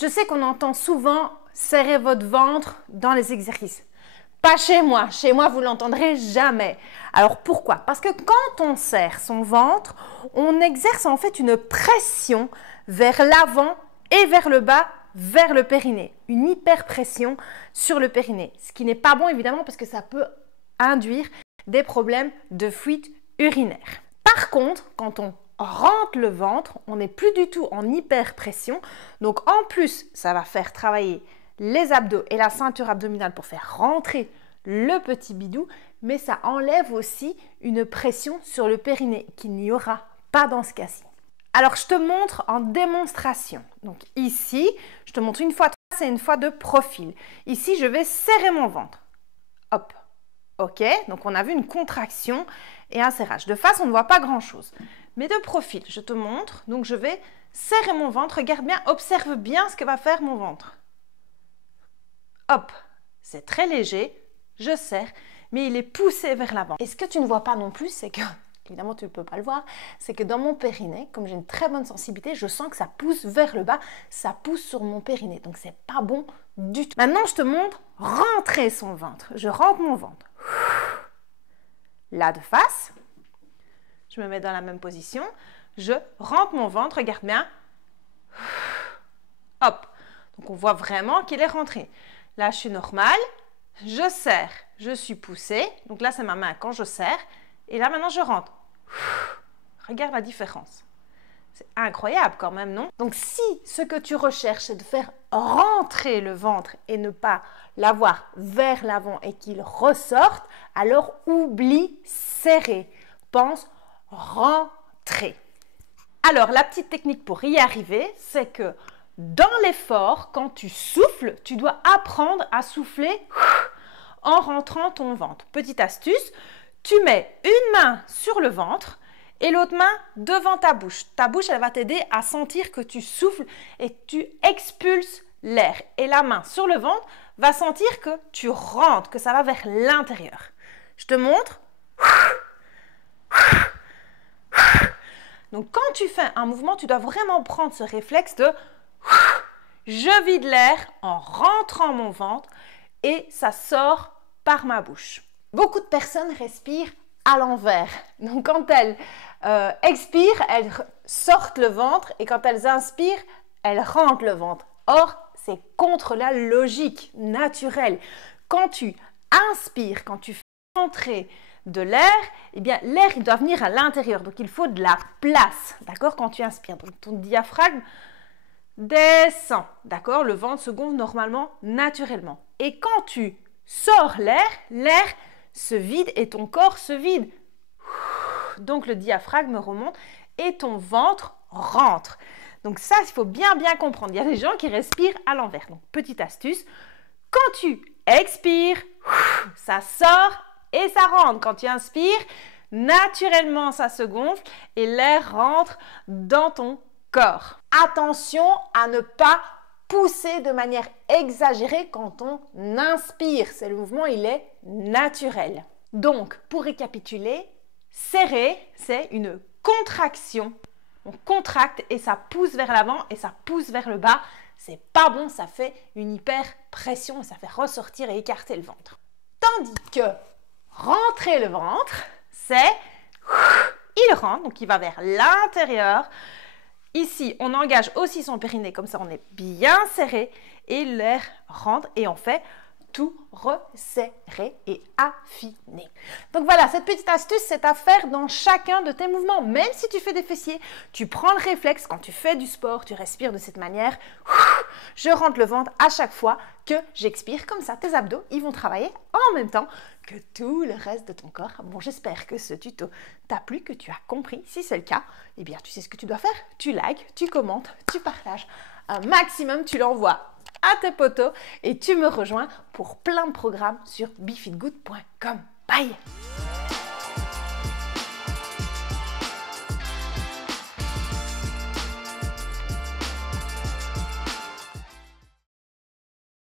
Je sais qu'on entend souvent serrer votre ventre dans les exercices. Pas chez moi. Chez moi, vous ne l'entendrez jamais. Alors pourquoi? Parce que quand on serre son ventre, on exerce en fait une pression vers l'avant et vers le bas, vers le périnée. Une hyperpression sur le périnée. Ce qui n'est pas bon évidemment parce que ça peut induire des problèmes de fuite urinaire. Par contre, quand on rentre le ventre, on n'est plus du tout en hyperpression. Donc en plus, ça va faire travailler les abdos et la ceinture abdominale pour faire rentrer le petit bidou, mais ça enlève aussi une pression sur le périnée qu'il n'y aura pas dans ce cas-ci. Alors je te montre en démonstration. Donc ici, je te montre une fois de face et une fois de profil. Ici, je vais serrer mon ventre. Hop. Ok, donc on a vu une contraction et un serrage. De face, on ne voit pas grand-chose. Mais de profil, je te montre. Donc je vais serrer mon ventre. Regarde bien, observe bien ce que va faire mon ventre. Hop, c'est très léger, je serre, mais il est poussé vers l'avant. Et ce que tu ne vois pas non plus, c'est que, évidemment tu ne peux pas le voir, c'est que dans mon périnée, comme j'ai une très bonne sensibilité, je sens que ça pousse vers le bas, ça pousse sur mon périnée. Donc c'est pas bon du tout. Maintenant, je te montre rentrer son ventre. Je rentre mon ventre. Là de face, je me mets dans la même position, je rentre mon ventre, regarde bien. Hop, donc on voit vraiment qu'il est rentré. Là, je suis normale, je serre, je suis poussée. Donc là, c'est ma main quand je serre. Et là, maintenant, je rentre. Regarde la différence. C'est incroyable quand même, non? Donc si ce que tu recherches, c'est de faire rentrer le ventre et ne pas l'avoir vers l'avant et qu'il ressorte, alors oublie serrer. Pense rentrer. Alors, la petite technique pour y arriver, c'est que dans l'effort, quand tu souffles, tu dois apprendre à souffler en rentrant ton ventre. Petite astuce, tu mets une main sur le ventre et l'autre main devant ta bouche. Ta bouche, elle va t'aider à sentir que tu souffles et tu expulses l'air. Et la main sur le ventre va sentir que tu rentres, que ça va vers l'intérieur. Je te montre. Donc, quand tu fais un mouvement, tu dois vraiment prendre ce réflexe de je vide l'air en rentrant mon ventre et ça sort par ma bouche. Beaucoup de personnes respirent à l'envers. Donc, quand elles expirent, elles sortent le ventre et quand elles inspirent, elles rentrent le ventre. Or, c'est contre la logique naturelle. Quand tu inspires, quand tu fais rentrer de l'air, eh bien l'air il doit venir à l'intérieur. Donc, il faut de la place. D'accord? Quand tu inspires, donc ton diaphragme descend. D'accord? Le ventre se gonfle normalement, naturellement. Et quand tu sors l'air, l'air se vide et ton corps se vide. Donc, le diaphragme remonte et ton ventre rentre. Donc, ça, il faut bien comprendre. Il y a des gens qui respirent à l'envers. Donc, petite astuce, quand tu expires, ça sort et ça rentre. Quand tu inspires, naturellement, ça se gonfle et l'air rentre dans ton corps. Attention à ne pas pousser de manière exagérée quand on inspire. C'est le mouvement, il est naturel. Donc, pour récapituler, serrer, c'est une contraction. On contracte et ça pousse vers l'avant et ça pousse vers le bas. C'est pas bon, ça fait une hyper pression et ça fait ressortir et écarter le ventre. Tandis que rentrer le ventre, c'est il rentre, donc il va vers l'intérieur. Ici, on engage aussi son périnée, comme ça on est bien serré et l'air rentre et on fait tout resserrer et affiner. Donc voilà, cette petite astuce, c'est à faire dans chacun de tes mouvements. Même si tu fais des fessiers, tu prends le réflexe, quand tu fais du sport, tu respires de cette manière. Je rentre le ventre à chaque fois que j'expire. Comme ça, tes abdos, ils vont travailler en même temps que tout le reste de ton corps. Bon, j'espère que ce tuto t'a plu, que tu as compris. Si c'est le cas, eh bien, tu sais ce que tu dois faire. Tu likes, tu commentes, tu partages un maximum, tu l'envoies à tes potos et tu me rejoins pour plein de programmes sur befitgood.com. Bye!